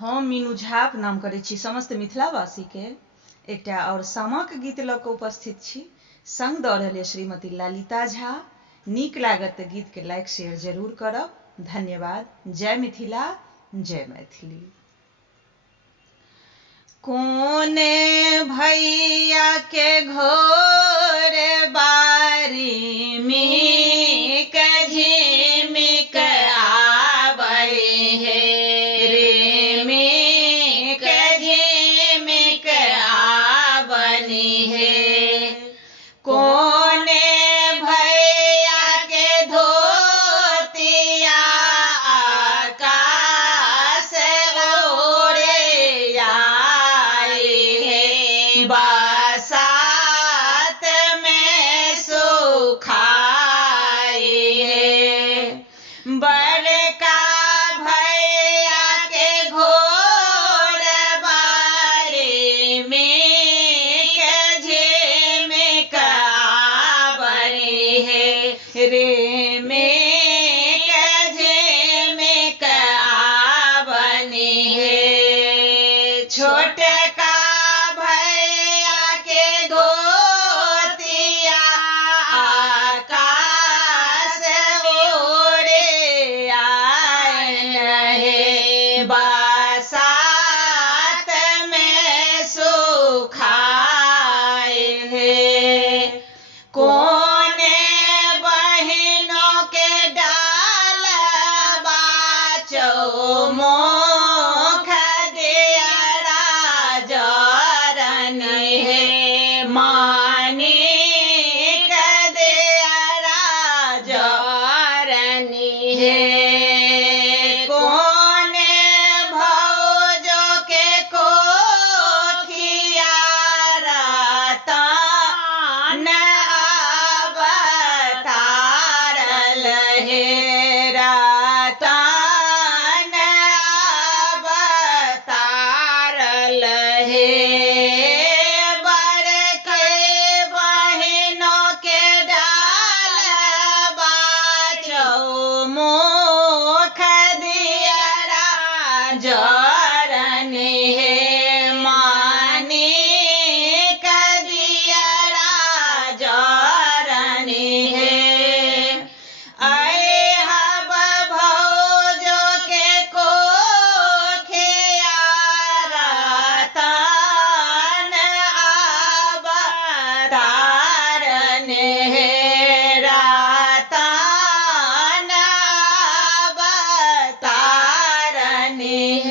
हम मीनू झा प्रणाम करै छी समस्त मिथिलावासीके एकटा और सामाक गीत लऽ कऽ उपस्थित छी। संग दऽ रहल अछि श्रीमती ललिता झा। नीक लागत तऽ गीतके लाइक शेयर जरूर करब। धन्यवाद। जय मिथिला, जय मैथिली। कोने भैया के घोर बारी में झिमिक आबै हे रे में झिमिक आबनी हे। कोने भैया के धोतिया आकाश ओरे आई हे। बरसात में सुखाई है। बड़का भैया के घोर बारी में झिमिक आबनी है रे में झिमिक आबनी है। छोटका भैया के धोतिया आकाश ओरे आइन है। बरसात में सुखाई है। कोने बहिनों के डाल बाचो मोख दियरा जरन है। मानिक दियरा जरन है। कोने भौजो के कोखिया रतन अवतारल हे। रतन अवतारल हे। बड़के बहिनों के डाल बाचो मुख दियरा जरन हे। मानिक दियरा जरन हे। हब भौजो के कोखिया रतन अवतारन हे। रतन अवतारन हे।